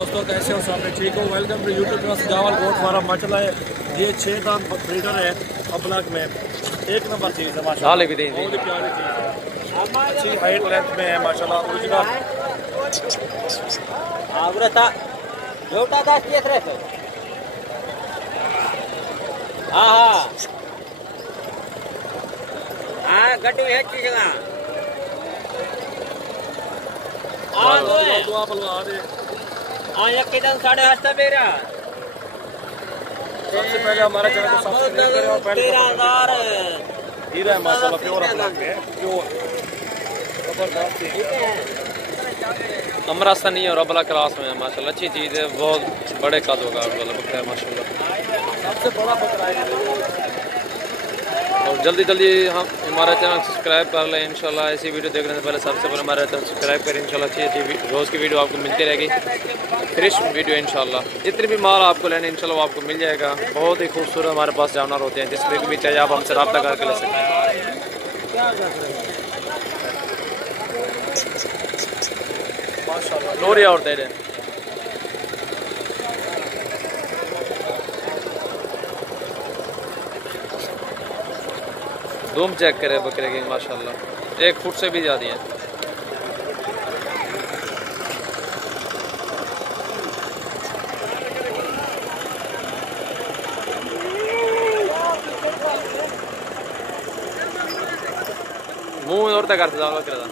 दोस्तों कैसे हो सब ठीक हो। वेलकम टू यूट्यूब चैनल सजावल गोट फार्म माशाल्लाह है। ये 6 दांत ब्रीडर है अबलग में, एक नंबर चीज़ है माशाल्लाह, बहुत ही प्यारी चीज़ है, अच्छी हाइट लेंथ में है माशाल्लाह ओरिजिनल। गड्डी है चीज़ मेरा सबसे पहले हमारा चैनल को सब्सक्राइब करें और पहले 13,000 हीरा है माशाल्लाह, प्योर अबलग में प्योर जबरदस्त अमरास्ता नहीं और अबला क्लास में है माशाल्लाह, अच्छी चीज़ है, बहुत बड़े कद होगा बकरा है माशाल्लाह। सबसे बड़ा बकरा है और जल्दी जल्दी हम हमारा चैनल सब्सक्राइब कर लें इंशाल्लाह। ऐसी वीडियो देखने से पहले सबसे पहले हमारा चैनल सब्सक्राइब करें इंशाल्लाह। अच्छी अच्छी रोज़ की वीडियो आपको मिलती रहेगी, फ्रेश वीडियो इंशाल्लाह। जितने भी माल आपको लेने इंशाल्लाह वो आपको मिल जाएगा। बहुत ही खूबसूरत हमारे पास जानवर होते हैं, जिसमें भी चाहिए आप हमसे रब्ता करके ले सकते हैं। माशाल्लाह। लोरी और दे रहे धूम चेक करे बकरे की माशाल्लाह, 1 फुट से भी ज़्यादा है। मुंह और तक करते जाओ बकरे दा।